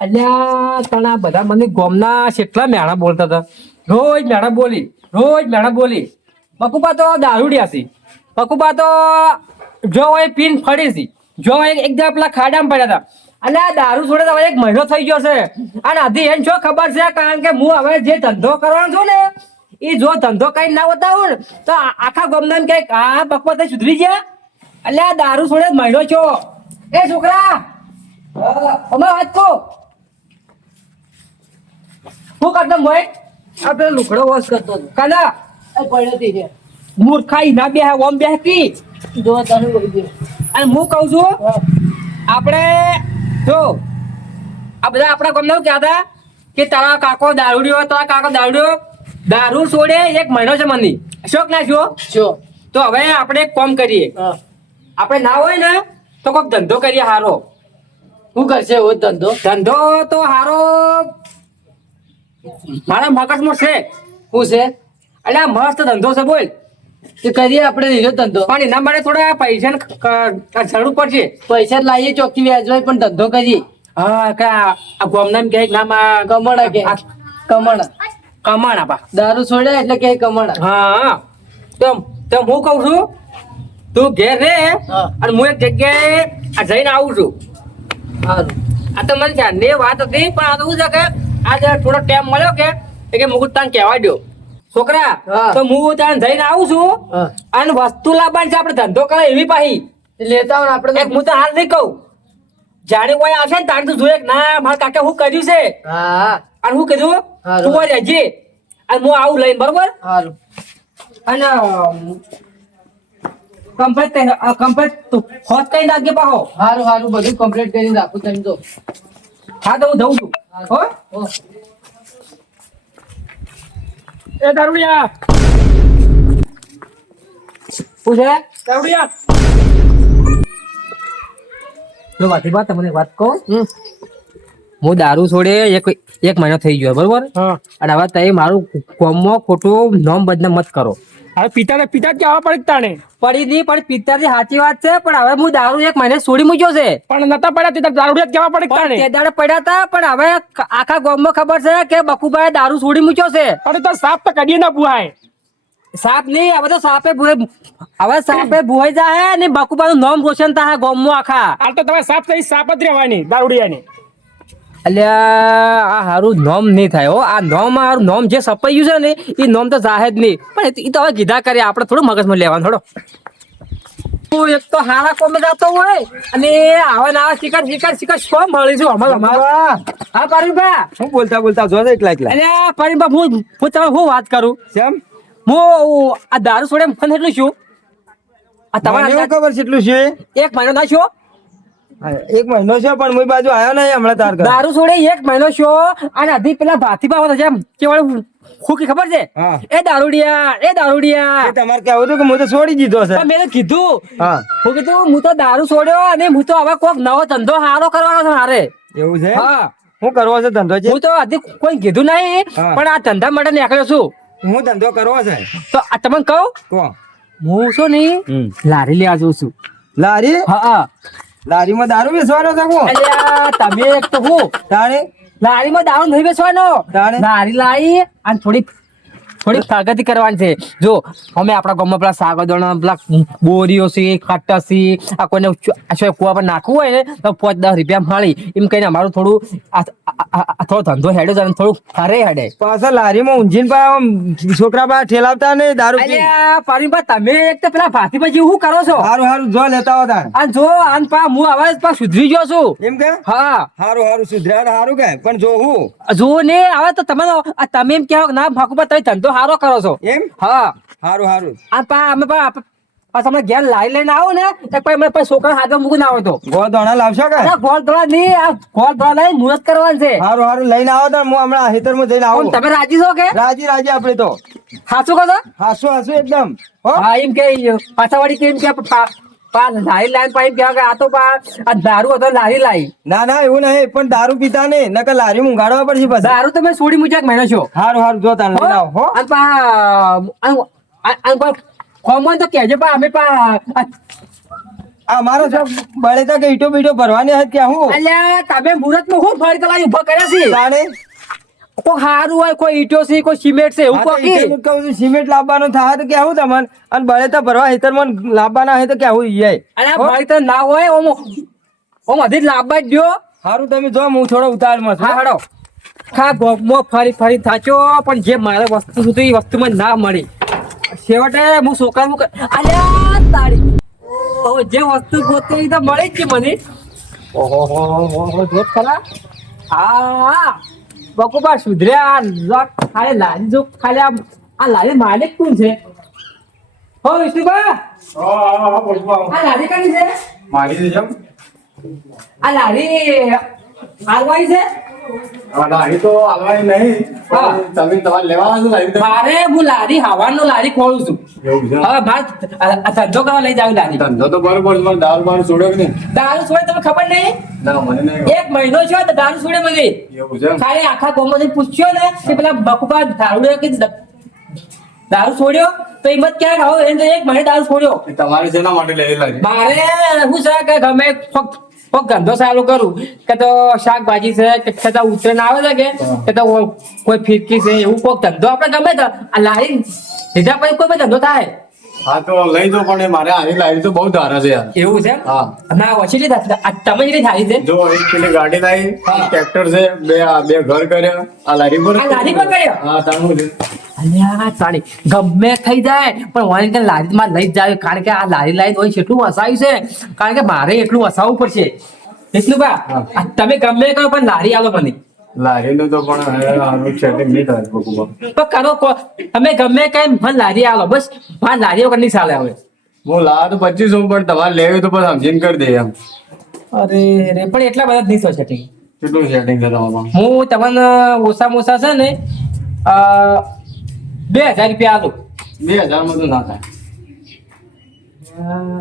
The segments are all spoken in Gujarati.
અલ્યા, તણા બધા મને ગોમના કેટલા મેળા બોલતા હતા. રોજ મેળા બોલી, રોજ મેળા બોલી. બકુબા તો દારૂડિયા છે તો. જો હોય પીન ફરી છે જો એક એકદમ પેલા ખાડામાં પડ્યા હતા. અને દારૂ છોડે હવે એક મહિનો થઈ ગયો છે. અને હજી એને શું ખબર છે? કારણ કે હું હવે જે ધંધો કરવાનો છું ને, એ જો ધંધો કઈ ના બતાવું ને, તો આખા ગોમના કે આ બકવા તે સુધરી ગયા? એટલે આ દારૂ છોડે મહિનો છો એ છોકરા અમે વાત કહો. શું કરતો મોય આપણે લુકડો વોશ કરતો હતો. કાના? એ પડ્યો છે. મૂર્ખાઈ ના બે ઓમ બે કી જો તને બોલી અને હું કહું છું આપણે જો આ બધા આપણા ગામના શું હતા કે તારા કાકો દારૂડ્યો તારા કાકો દારૂડ્યો દારૂ છોડે એક મહિનો છે મંદી શોખ ના છો? જો. તો હવે આપણે એક કોમ કરીએ. આપણે ના હોય ને તો કોઈક ધંધો કરીએ હારો. શું કરશે ધંધો? ધંધો તો હારો મારા મગજમાં છે. શું છે? એટલે આ મસ્ત ધંધો છે બોલ. તે કરીએ આપણે લીધો ધંધો. પણ એના માટે થોડા પૈસા જરૂર પડશે. પૈસા લાવીએ ચોખ્ખી વ્યાજવાય પણ ધંધો કરીએ. હા કા આ ગોમનામ કે નામ આ કમળ કે કમળ. કમણા કમાણ આપા. દારૂ છોડ્યા એટલે કે કમણા હા. તો તમ હું કહું છું તું ઘેર રે અને હું એક જગ્યાએ આ જઈને આવું છું. આ તો મને ધ્યાનની વાત હતી પણ આ તો શું છે કે આજે થોડો ટાઈમ મળ્યો કે? એ કે મુકુદ તને કહેવા દો છોકરા તો હું ત્યાં જઈને આવું છું અને વસ્તુ લાવવાની છે આપણે ધંધો કરે એવી પાહી. લેતા હોય આપણે હું તો હાલ નહીં કહું. જાણે કોઈ આવશે ને તારે તું જોઈએ ના મારા કાકા હું કર્યું છે? અને હું કીધું. તું રહેજે અને હું આવું લઈને બરોબર? અને કમ્પ્લેટ કમ્પ્લેટ હોત કઈ નાખજે પાહો. સારું સારું બધું કમ્પ્લીટ કરીને રાખું તમે તો. હા તો હું જઉં છું. હો. એ દારૂડિયા. પૂછે દારૂડિયા. જો વાતી વાત તમને વાત કહું. હું દારૂ છોડે એક એક મહિનો થઈ ગયો બરોબર? અને હવે તમે મારું કોમમાં ખોટું નોમ બદનામ મત કરો. હવે પિતા ને પિતા જ કહેવા પડે તાણે. પડી દી પણ પિત્તરની સાચી વાત છે પણ હવે હું દારૂ એક મહિને છોડી મૂક્યો છે. પણ નતા પડ્યા તે દારૂ જ કહેવા પડે તાણે? તે દાડે પડ્યા હતા પણ હવે આખા ગામમાં ખબર છે કે બકુભાઈ દારૂ છોડી મૂક્યો છે. પણ તો સાપ તો કડીએ ના બુહાય સાપ નહીં હવે તો સાપે ભૂએ હવે સાપે ભૂવાઈ જાય ને બકુબાનું નામ રોશન થાય ગામમાં આખા. હાલ તો તમે સાપ થઈ સાપ જ રહેવાની દારૂડિયાની. અલ્યા આ હારું નોમ નહીં થાય હો. આ નોમ હારું નોમ જે સપાયું છે ને એ નોમ તો જાહેર નહીં. પણ એ તો- હવે કીધા કરે આપણે થોડું મગજમાં લેવાનું થોડો. હું એક તો હારા કોમે જતો હોય અને આવા ના શિકાર શિકાર શિકાર શું મળીશું અમાર અમારે? હા પરીબા? શું બોલતા બોલતા જો એટલા એટલા. અલ્યા પરીબા હું હું તમે હું વાત કરું? કેમ હું આ દારૂ છોડે મને એટલું છું આ તમારે ખબર છે એટલું છે? એક મહિનો ના છો હા, એક મહિનો છે પણ મુઈ બાજુ આવ્યો નહીં હમણાં તાર દારૂ છોડે એક મહિનો છો અને હજી પેલા ભાતી બાબત છે કેવાય હું ખબર છે? એ દારૂડિયા એ દારૂડિયા. તમારે કેવું હતું કે હું તો છોડી દીધો છે. મેં તો કીધું. હું. કીધું હું તો દારૂ છોડ્યો અને હું તો હવે કોઈક નવો ધંધો સારો કરવાનો છે મારે. એવું છે? હું. કરવો છે ધંધો છે હું તો હજી કોઈ કીધું નહીં પણ આ ધંધા માટે નીકળ્યો છું. હું ધંધો કરવો છે? તો આ તમને કહું? હું શું નહીં લારી લેવા જઉં છું. લારી? હા. લારીમાં દારૂ બેસવાનો હું અલ્યા તમે એક તો હું. તાણે? લારીમાં દારૂ નહીં બેસવાનો તારે લારી લાવી અને થોડી થોડી પ્રગતિ કરવાની છે. જો અમે આપણા ગામમાં પેલા સાગરદોણા પેલા બોરીઓ છે ખાટા છે આ કોઈને કુવા પર નાખવું હોય ને તો પાંચ દસ રૂપિયા મળી. એમ કહીને અમારું થોડું થોડો ધંધો હેડે છે થોડું ફરે હેડે. પાછા લારીમાં ઊંઝીને પા છોકરા બા ઠેલાવતા ને દારૂ પી. પા તમે એક તો પેલા ભાતી પછી શું કરો છો? સારું હારું જો લેતા હતા અને જો આન પા હું હવે પા સુધરી ગયો છું. એમ કે? હા. સારું હારું સુધર્યા સારું કે પણ જો હું. જો ને આવે તો તમે તમે એમ કહેવા ના ના ભાકુબા તમે ધંધો સારો કરો છો? એમ? હા. હારું હારું. આ પા અમે પા પાછા અમે ઘેર લાઈ લઈને આવો ને તો પછી અમે પછી છોકરા હાથમાં મૂકીને આવો તો. ગોળ દોણા લાવશો કે? ગોળ ધોળા નહીં આ ગોળ ધોળા લઈને મુહૂર્ત કરવાનું છે. હારું હારું લઈને આવો તો હું હમણાં હિતરમાં જઈને પણ આવું. તમે રાજી છો કે? રાજી રાજી આપણે તો. હાસુ કહો છો? હાસુ હાસુ એકદમ. હા? એમ કે પાછા વાળી કેમ કે પા લારી લાઈન પા એમ કે આ તો પા આ દારૂ હતો લારી લાઈ. ના ના એવું નહીં પણ દારૂ પીતા નહીં નકર લારી મુંગાડવા પડશે પછી. દારૂ તમે છોડી એક મહિનો છો? હારું હારું જો તને લઈ આવો હો. અને પા અને- પા કોમન તો કહેજો પા અમે પા આ- અમારો શોખ બળે તો કે ઈટો બીટો ભરવાની હતી કે હું? અલ્યા તમે મુરતમાં શું ફરી કલાક ઊભા કર્યા છે? તાણે? કોઈ સારું હોય કોઈ ઈટો છે કોઈ સિમેન્ટ છે એવું કહું છું, સિમેન્ટ લાવવાનું થાય તો કેવું તમને? અને બળે તો ભરવા હેતરમાં લાવવાના હોય તો કેવું ઈય અને ભાઈ તો ના હોય ઓમ ઓમ અધી લાવવા જ દો. હારું તમે જો હું થોડો ઉતારમાં હા. હડો ખા ગોગમો ફરી ફરી થાચો પણ જે મારે વસ્તુ સુધી એ મને ના મળી. છેવટે હું છોકરાનું મુક અલ્યા તારી જે વસ્તુ ગોતી તો મળી જ છે મને. ઓહો હો હો જો ખરા. હા. બકુબા સુધર્યા ખાલી લારી જો ખાલી આ આ લારી માલિક કોણ છે? હો વિષ્ણુબા આ લારી કઈ છે? મારી છે આ લારી હાલવાઈ છે? લારી તો આવવાની નહીં. તમે તમારે લેવાના છો લારી તો? મારે હું લારી હવાનું લારી ખોલું છું. હવે મારે આ- આ ધંધો કરવા લઈ જાવ લારી. ધંધો તો બરોબર છે, દારૂ બારૂ છોડ્યો કે દારૂ છોડે તમે ખબર નહીં? ના મને નહીં એક મહિનો છે તો દારૂ છોડે મને એવું છે? ખાલી આખા પૂછ્યો ને કે પેલા બકુબા દારૂ કે દારૂ છોડ્યો? તો એમ જ ક્યાંક આવો એને એક મહિને દારૂ છોડ્યો. તમારે શેના માટે લેવી લાગે મારે શું છે કે ગમે કોક ધંધો ચાલુ કરું કે તો શાકભાજી છે કે કે તો ઉતરેણ આવે છે કે કે તો કોઈ ફિરકી છે એવું કોક ધંધો આપણે ગમે તો આ લારી લીધા પછી કોઈ ધંધો થાય. હા તો લઈ દો પણ મારે આની લારી તો બહુ ધારા છે યાર. એવું છે હા. ના ઓછી લીધા આ તમે જેટલી થાળી છે? જો એક પેલી ગાડી લાવી. ટ્રેક્ટર છે બે બે ઘર કર્યા આ લારી પર આ લારી પર કર્યા? હા તાનું છે. અલ્યા તાણી ગમે થઈ જાય પણ વાણી કે લારીમાં લઈ જ જાય કારણ કે આ લારી લાઈ હોય એટલું વસાવ્યું છે કારણ કે મારે એટલું વસાવવું પડશે. એટલું બા તમે ગમે કરો પણ લારી આલો મને. લારીનું તો પણ હવે નહીં થાય પણ કરો તમે ગમે કઈ મને લારી આલો બસ. મારે લારીઓ કરની ચાલે હવે. હું લાવા તો પચીસ હું પણ તમારે લેવી તો પણ સમજીને કરી દે એમ. અરે રે પણ એટલા બધા નહીં કેટલું સેટિંગ છે તમારું હું તમને ઓછામાં ઓછા છે ને બે હજાર રૂપિયા આલું. બે હજારમાં તો ના થાય.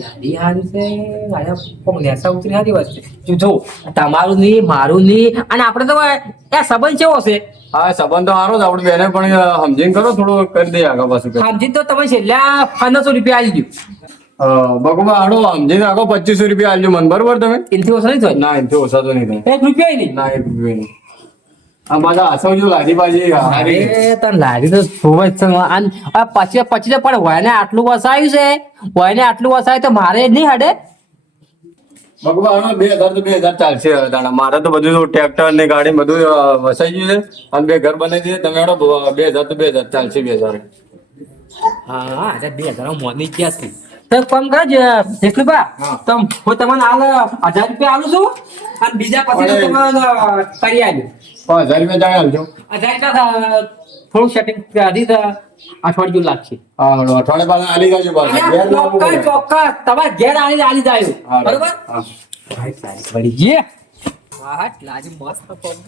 લાડી હારી છે. મારા કોક નેસા ઉતરી હારી વાત છે. જો જો તમારું નહીં મારું નહીં. અને આપણે તો સંબંધ કેવો છે? હા સંબંધ તો સારો જ આપણે બેને પણ સમજીને કરો થોડું કરી દઈએ આગળ પાછું. સમજી તો તમે છેલ્લા પંદરસો રૂપિયા આવી ગયું બકુબા સમજીને આગળ પચીસો રૂપિયા આવી મને. બરોબર તમે? એનાથી ઓછા નહીં થાય? ના ઓછા તો નહીં થાય. એક રૂપિયા નહીં. ના એક રૂપિયો નહીં. પાછા પછી પણ વયને આટલું વસાયું છે. વયને આટલું વસાય તો મારે નહીં હડે. ભગવાન બે હજાર તો બે હજાર ચાલશે હવે મારે તો બધું ટ્રેક્ટર ને ગાડી બધું વસાઈ ગયું છે. અને બે ઘર બનાવી દીધે. તમે બે હજાર તો બે હજાર ચાલશે બે હજાર. હા બે હજાર મોદી ગયા છે. તો કામ કરજો. જેટલું હા. તો હું તમને હાલ હજાર રૂપિયા આલું છું અને બીજા પછી તમને કરી પાંચ હજાર રૂપિયા જાય આલજો. હજાર રૂપિયા થોડું સેટિંગ કરી અઠવાડિયું લાગશે. અઠવાડિયે પાછા આલી જાજો ચોક્કસ ચોક્કસ. તમારે ઘેર આલી આલી જાય. બરોબર. વળી જે હા લાજી મસ્ત પંપ.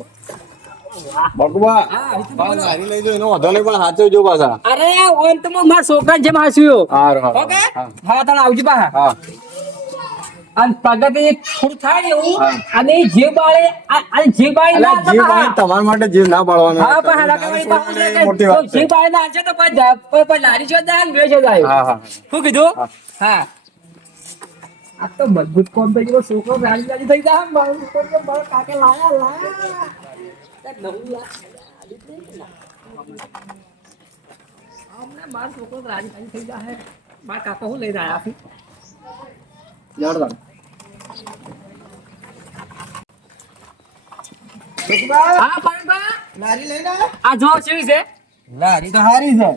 બકુબા હા, એ તો પાછા લારી લઈ જો એનો પણ પાછા. અરે અંતમાં મારા છોકરાને જેમ હાસ્યું. હારું, હારું. ઓકે? હા. હા તને આવજી બા હા. અને પ્રગતિ થોડું થાય એવું અને જે બાળે અને જે બાળે ના અલા, જીવ તમે તમારા માટે જીવ ના પાડવાનો હા પણ મોટી વાત છે. બાળે ના છે તો પછી- પછી લારી છે જાય ને બે છે જાય. હા હા. શું કીધું? હા. આ તો મજબૂત કોમ થઈ ગયો છોકરો રાજી રાજી થઈ જાય મારું કાકે લાયા લાયા. તે નવું લાયા હમણાં મારો છોકરો રાજી રાજી થઈ જાય મારા કાકા હું લઈને આયા છે જડવાનું હા પાનબા લારી લઈને આ જો કેવી છે લારી તો હારી છે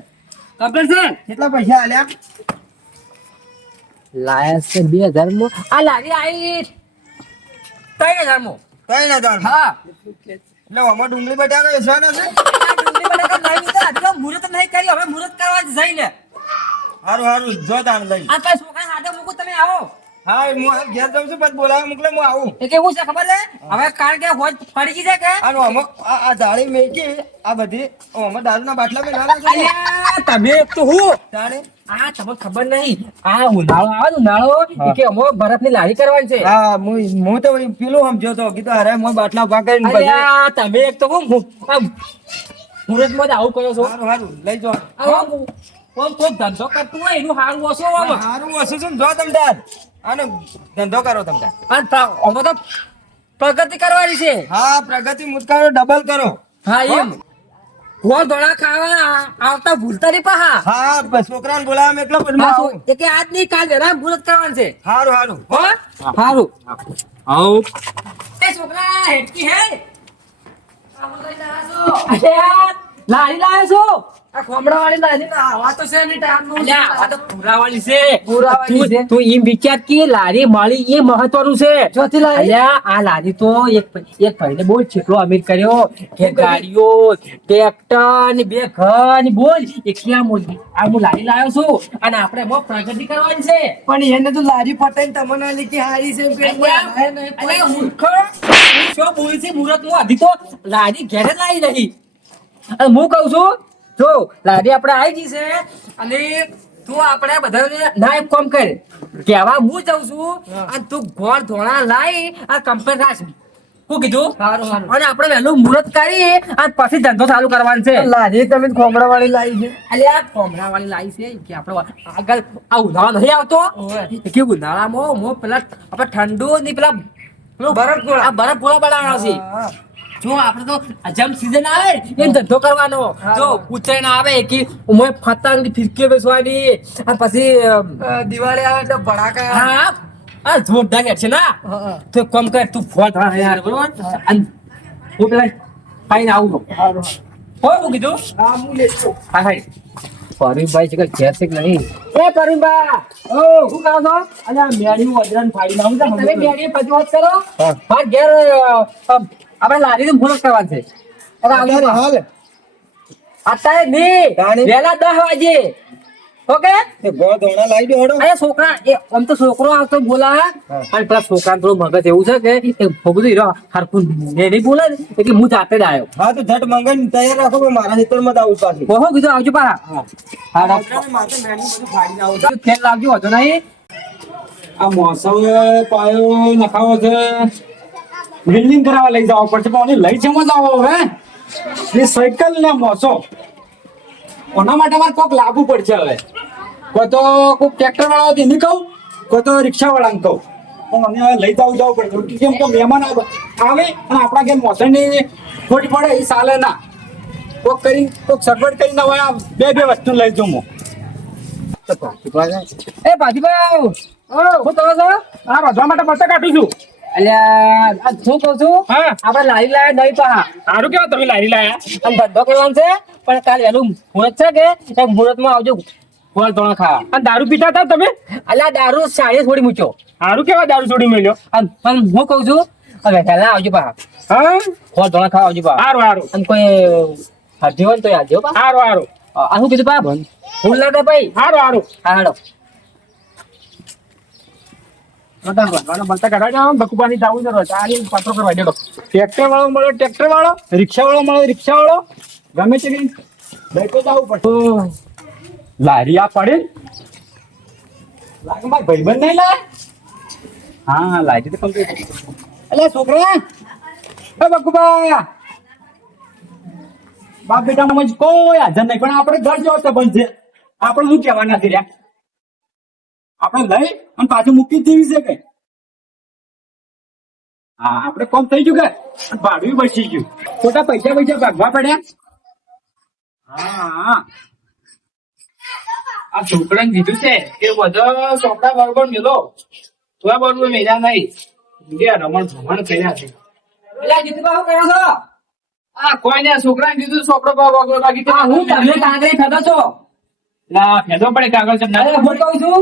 કમ્પ્લીટ છે કેટલા પૈસા આલ્યા લાયા છે બે હજારમાં આ લારી આવી ત્રણ હજારમાં કઈ ના ચાલ હા એટલે આમાં ડુંગળી બટાકા વેચવાના છે. મુહૂર્ત નહીં કરી હવે મુહૂર્ત કરવા જઈને. હારું હારું જો તાણ લઈ. આ કઈ છોકરા સાથે મૂકું તમે આવો. હા હું હાલ ઘેર જાઉં છું પછી બોલાવે મોકલે હું આવું. એ કેવું છે ખબર છે? હવે કારણ કે હોજ ફરી ગઈ છે કે? આનો અમુક આ જાળી મેકી આ બધી આમાં દારૂના બાટલા મેં તમે તો હું. તાણે આ તમને ખબર નહીં. આ ઉનાળો આવે ને ઉનાળો કે અમો બરફની લારી કરવાની છે. હા હું હું તો પેલું સમજો તો કીધું અરે હું બાટલા ઊભા કરીને તમે એક તો હું મુ- માં જ આવું કરો છો. સારું સારું લઈ આવો. કોણ કોણ ધંધો કરતું હોય એનું હારું ઓછો હારું વસ્તુ છે ને જો તમ તાર. આનો ધંધો કરો તમ તાર. અને અમે તો પ્રગતિ કરવાની છે. હા પ્રગતિ મુસ્કારો ડબલ કરો. હા. એમ. ધોળા ખાવા આવતા ભૂલતા નહીં પાહા. હા બસ છોકરાને બોલાવે એકલો પછી હું આ આવું. શું? એ કે આજ નહીં કાલ વેલા મુહૂર્ત કરવાનું છે. હારું હારું. હો? હારું. આવ. એ છોકરા હેટકી હે. લારી લાવ્યો છો? આ ખોમડાવાળી લાદી ને આવા તો છે ને ટાઈમનું. આ તો પુરાવાળી છે. પુરાવાળી છે. તું- એમ વિચાર કે લારી મળી એ મહત્વનું છે. ચોથી લારી? અલ્યા, આ લારી તો એક એક ભાઈને બોલ છેટલો અમીર કર્યો. કે ગાડીઓ ટ્રેક્ટર ને બે ઘર ને બોલ એકલી આ મોલ- આ હું લારી લાવ્યો છું. અને આપણે બહુ પ્રગતિ કરવાની છે. પણ એને તો લારી પટાઈને તમને આલી કે હારી છે કે મૂર્ખો. હું શું બોલું છું? મુહૂર્તમાં હજી તો લારી ઘેરે લાવી નહીં. અને હું કહું છું જો લાડી આપણે આવી ગઈ છે અને તું આપણે બધાને ના એક કોમ કર. કેવા હું જાઉં છું અને તું ગોળ ધોળા લાઈ આ કંપની રાખ. શું કીધું. અને આપણે વહેલું મુહૂર્ત કરી અને પછી ધંધો ચાલુ કરવાનો છે. લારી તમે કોમડા વાળી લાવી છે. એટલે આ કોમડા વાળી લાવી છે કે આપણે આગળ આ ઉનાળો નહીં આવતો? કે ઉનાળામાં મો પેલા આપણે ઠંડુ ની પેલા પેલું બરફ ગોળા બરફ ગોળા બનાવવાનો છે. જો આપણે તો જેમ સીઝન આવે એ ધંધો કરવાનો. જો ઉત્તરાયણ આવે કે ઉમે પતંગ ફિરકીઓ બેસવાની અને પછી દિવાળી આવે એટલે ભડાકા હા આ જોરદાર છે ના. હા, હા. તો કોમ કર તું ફોન થા યાર બરોબર? અને હું પેલા ખાઈને આવું સારું, હો હું કીધું. હા, હું લેતો. હા હા. પરવીનભાઈ છે કે ઘેર છે કે નહીં? એ પરવીનભાઈ ઓ શું કહો છો? અલ્યા મેડી વજરન ફાડી નાખું તમે મેડી પછી વાત કરો. હા. ઘેર આપણે લારી નું ફોન કરવાનું છે. અત્યારે હાલ. અત્યારે નહીં. તાણી? દસ વાગે. ઓકે? એ લાવી દો હેડો. અરે છોકરા એ આમ તો છોકરો આવતો બોલા અને પેલા છોકરા થોડું મગજ એવું છે કે એ ભોગતું રહ્યો હરખું ને નહીં બોલે એટલે હું જાતે જ આવ્યો. હા તો ઝટ મંગાઈને તૈયાર રાખો પણ મારા ખેતરમાં જ આવું પાછું. બહુ કીધું આવજો પારા હા. આવું તેલ લાવજો વાંધો નહીં. આ મોસમ પાયો નખાવો છે. બિલ્ડિંગ કરાવવા લઈ જવા પડશે પણ ઓને લઈ જવા જાવ હવે. એ સાયકલ ને મોસો. ઓના માટે મારે કોક લાગુ પડશે હવે? કોઈ તો કોક ટ્રેક્ટર વાળા તેને કહું કોઈ તો રિક્ષા વાળાને કહું. પણ મને હવે લઈ જવું જવું પડશે. કેમ કે મહેમાન આવે અને આપણા ઘેર મોસમની ખોટ પડે એ ચાલે ના. કોક કરી કોક સગવડ કરીને હવે આ બે બે વસ્તુ લઈ જઉં હું. એ ભાજીભાઈ હું તમે છો આ વધવા માટે બતા કાઢું છું. અલ્યા શું કહું છું? આપણે લારી લાવ્યા નહીં પા સારું કેવા તમે લારી લાયા? અને ધંધો કરવાનો છે પણ કાલ વહેલું મુહૂર્ત છે કે એક મુહૂર્તમાં આવજો. ગોળ ધોણા ખાવા અને દારૂ પીતા હતા તમે? અલ્યા દારૂ સાડી છોડી મૂક્યો. સારું કેવા દારૂ છોડી અને પણ હું કહું છું હવે વહેલા આવજો પા હા? ગોળ ધોણા ખા આવજો પા સારું સારું અને કોઈ હજી હોય તો આવજો પા સારું સારું આ શું કીધું પા ભૂલ ના થાય ભાઈ સારું સારું હાડો બધા ભગવાનના બળતા કાઢવા જાવ બકુપાની જાવું જરૂર ચાલી પાત્રો કરવા દેડો ટ્રેક્ટર વાળો મળે ટ્રેક્ટર વાળો રિક્ષા વાળો મળે રિક્ષા વાળો ગમે તે તો જવું પડશે. લારી આ પડે? લાગે મારા ભાઈબંધ નહીં લાય હા હા લારી તો કમ્પ્લીટ એટલે છોકરા. એ બકુબા બાપ બેટા કોઈ હાજર નહીં, પણ આપણે ઘર જેવો સંબંધ છે. આપણે શું કહેવાના છે આપણે લઈ અને પાછું મુક્તિ દેવી છે કે? હા આપડે કોમ થઈ ગયું કે? ભાડું બચી ગયું. ખોટા પૈસા પૈસા ભાગવા પડ્યા? હા. આ છોકરા ને કીધું છે કે બધા છોકરા બરોબર મેલો. થોડા બરોબર મેળા નહીં. રમણ ભમણ કર્યા છે. પેલા જીતુભા શું કરો છો? આ કોઈ ને છોકરાને કીધું છોકરો બાકી હું તમે કાંકરી થતો છો. ના ફેંદો પડે કાગળ છે અરે હું કહું છું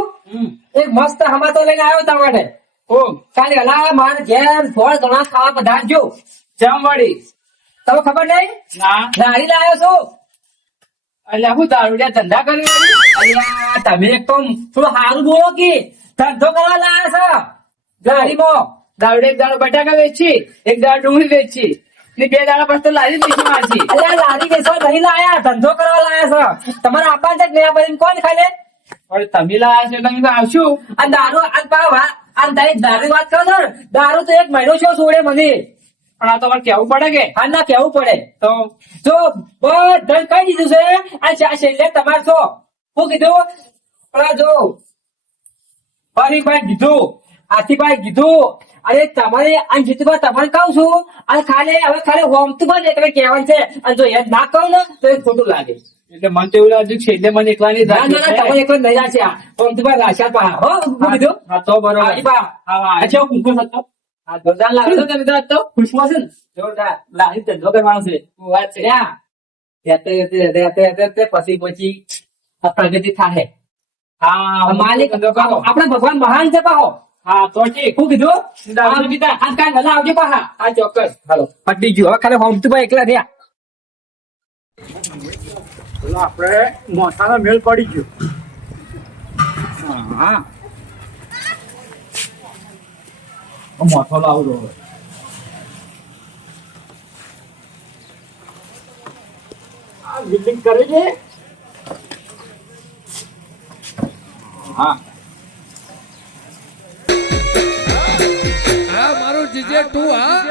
એક મસ્ત હમાતો લઈને આવ્યો તમારા. ઓ. કાલે ગલા માર ઘેર ફળ ઘણા ખાવા પધારજો. જમવાડી તમે ખબર નહીં? ના. લારી લાવ્યો છું. એટલે હું દારૂડિયા ધંધા કરી અલ્યા તમે એક તો થોડું સારું બોલો કે. ધંધો કરવા લાવ્યા છો? ગાડીમાં દારૂડે એક દાડો બટાકા વેચી એક દાડો ડુંગળી વેચી. ને બે દાડા પછી તો લારી મારજી અલ્યા લારી બેસવા નહીં લાયા ધંધો કરવા લાયા છો? તમારે આપા છે ગયા બધી કોણ ખાલે? પણ તમે લાયા છો તમે આવશું. આ દારૂ આ પાવા આ તારી દારૂ વાત કરો છો? દારૂ તો એક મહિનો છો છોડે મને. પણ આ તો અમારે કેવું પડે કે? હા ના કેવું પડે. તો? જો બધા કઈ દીધું છે આ ચા છેલ્લે તમારે છો હું કીધું પણ જો ભાઈ કીધું આથીભાઈ કીધું અરે તમારે આ જીતુભા તમારે કહું છું. અને ખાલી હવે ખાલી હોમતું જ તમે કહેવાનું છે. અને જો યાદ ના કહું ને તો એ ખોટું લાગે. એટલે મને તો એવું લાગ્યું છે એટલે મને એકલા નહીં ના ના તમે એકલા નહીં રાખ્યા હોમતું રાશિયા પા. હો શું હા તો બરોબર. અચ્છા હું ખુશ હતો હા જોરદાર લાગે છે તમે તો આજ તો. ખુશમાં છે ને? જોરદાર. લાગી ધંધો કરવાનો છે. વાત છે. ત્યાં પછી પછી. પ્રગતિ થાય હા માલિક આપણે ભગવાન મહાન છે પાહો. હા તો ઠીક શું કીધું? દારૂ પીતા આવજો પાહા. હા ચોક્કસ. હાલો. પટી ગયું હવે ખાલી હોમતું ભાઈ એકલા રહ્યા. આપણે મોસાનો મેળ પડી ગયો. હા. મોસો લાવું આ બિલ્ડિંગ કરી છે હા. મારું જીજે ટુ હા?